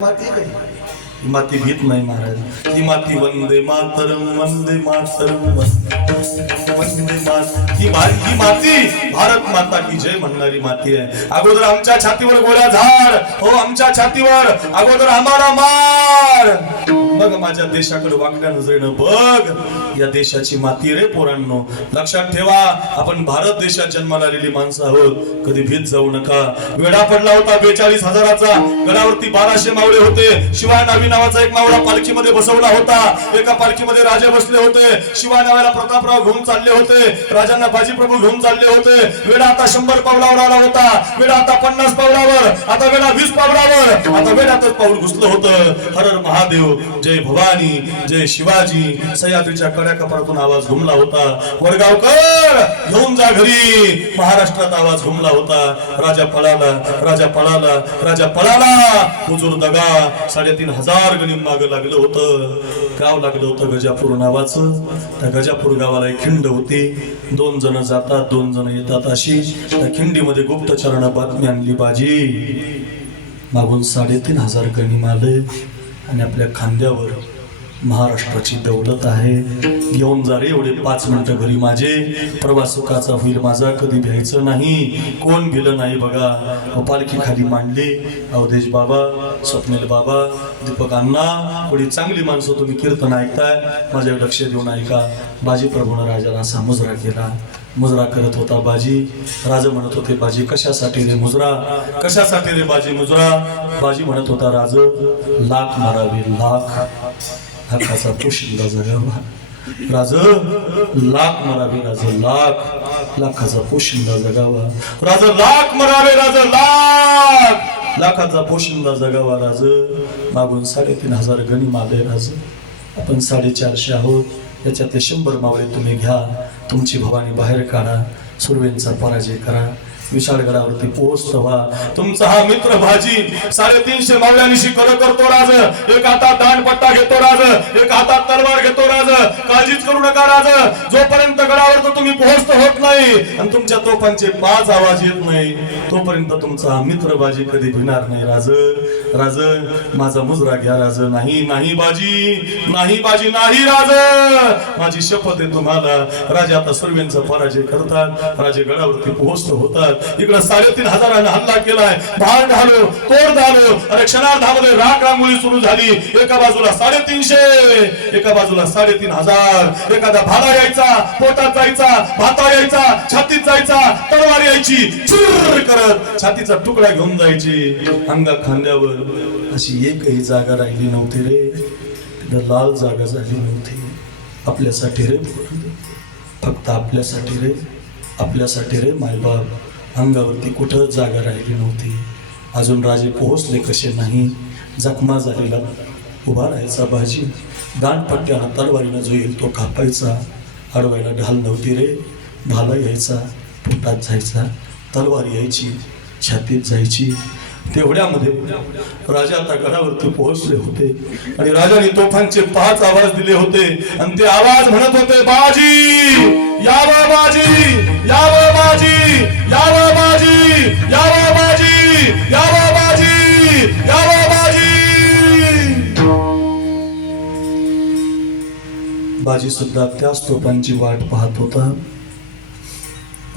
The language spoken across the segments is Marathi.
ही माती भीत नाही महाराज. ही माती वंदे मातरम वंदे मातरम वंदे मातरम. ही माती भारत माता की जय म्हणणारी माती आहे. अगोदर आमच्या छातीवर गोळ्या झाड, हो आमच्या छातीवर अगोदर आम्हाला मार. बघ माझ्या देशाकडे वाकड्या नजरेनं बघ. या देशाची माती रे पोरांनो. लक्षात ठेवा, आपण भारत देशात जन्माला आलेली माणसं आहोत. कधी भीत जाऊ नका. वेढा पडला होता 42,000चा. गडावरती 1200 मावळे होते. शिवाय नावी नावाचा एक मावळा पालखीमध्ये बसवला होता. एका पालखीमध्ये राजे बसले होते. शिवाय नावाला प्रतापराव घेऊन चालले होते. राजांना बाजीप्रभू घेऊन चालले होते. वेढा आता 100 पावलावर आला होता. वेढा आता 50 पावलावर, आता वेढा 20 पावलावर. आता वेढातच पाऊल घुसलं होतं. हर हर महादेव, जय भवानी, जय शिवाजी. सह्याद्रीच्या कड्या कपाळातून आवाज घुमला होता. वडगावकर घेऊन जा घरी. महाराष्ट्रात आवाज घुमला होता. राजा पळाला, राजा पळाला, राजा पळाला. हुजूर दगा 3,500 गणिम माग लागलं होतं. गाव लागलं होतं गजापूर नावाचं. त्या गजापूर गावाला एक खिंड होती. 2 जण जातात, 2 जण येतात. अशी त्या खिंडीमध्ये गुप्तचरानं बातमी आणली. बाजी मागून 3,500 गणिम आले आणि आपल्या खांद्यावर महाराष्ट्राची दौलत आहे. घेऊन जा रे एवढे 5 मिनिटं घरी माझे. प्रवास सुखाचा होईल माझा, कधी भ्यायचं नाही. कोण भिलं नाही बघा. पालखी खाली मांडली. अवधेश बाबा, स्वप्नील बाबा, दीपक अण्णा, थोडी चांगली माणसं तुम्ही कीर्तन ऐकताय, माझ्यावर लक्ष देऊन ऐका. बाजी प्रभूनं राजाला असा मुजरा केला. मुजरा करत होता बाजी. राजा म्हणत होते, बाजी कशासाठी रे मुजरा, कशासाठी रे बाजी मुजरा. बाजी म्हणत होता, राज लाख मारावे लाख, हक्काचा पोशिंदा जगावा. राज लाख मारावे, राज लाख, लाखाचा पोशिंदा जगावा. राज लाख मारावे, राज लाख, लाखाचा पोशिंदा जगावा. राज मागून 3,500 गणिम आले. राज आपण 450 आहोत. याच्यातले 100 मावळे तुम्ही घ्या. तुमची भवानी बाहेर काढा. सुरवेंचा पराजय करा. विशाळगडावरती पोहोचतो व्हा. तुमचा हा मित्र भाजी 350 मावळ्यांशी कर करतो राज. एक हातात दांडपट्टा घेतो राज, एक हातात तलवार घेतो राज. काळजीच करू नका राज. जोपर्यंत गडावर तुम्ही पोहोचतो होत नाही आणि तुमच्या तोफांचे 5 आवाज येत नाही, तोपर्यंत तुमचा हा मित्र बाजी कधी भिणार नाही. राज राज माझा मुजरा घ्या. राज नाही नाही बाजी, नाही बाजी नाही. राज माझी शपथ आहे तुम्हाला. राजे आता सर्वांचा पराजय करतात. राजे गडावरती पोहोचतो होतात. इकडे 3,500 हल्ला केलाय. भार ढालो, तोड ढालो. अरे क्षणार्धामध्ये राख रांगोळी सुरू झाली. एका बाजूला 350, एका बाजूला 3,500. एखादा भाला यायचा, पोटात जायचा, भाता यायचा, छातीत जायचा, तलवार यायची, चुर करत छातीचा तुकडा घेऊन जायची. अंगा खांद्यावर अशी एकही जागा राहिली नव्हती रे. तिथं लाल जागा झाली नव्हती. आपल्यासाठी रे, फक्त आपल्यासाठी रे, आपल्यासाठी रे मायबाप. अंगावरती कुठं जागा राहिली नव्हती. अजून राजे पोहोचले कसे नाही. जखमा झालेला उभा राहायचा बाजी. दांडपट्ट्यानं तलवारीनं जो येईल तो कापायचा. अडवायला ढाल नव्हती रे. भाला यायचा, पोटात जायचा, तलवार यायची, छातीत जायची. तेवढ्यामध्ये राजा आता गडावरती पोहोचले होते आणि राजाने तोफांचे 5 आवाज दिले होते आणि ते आवाज म्हणत होते, बाजी यावा, बाजी यावा, बाजी यावा, बाजी यावा, बाजी यावा, बाजी यावा, बाजी. बाजी सुद्धा त्याच तोफांची वाट पाहत होता.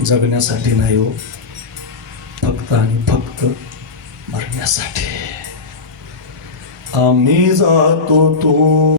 जगण्यासाठी नाही हो, फक्त आणि फक्त मरण्यासाठी. आम्ही जातो तो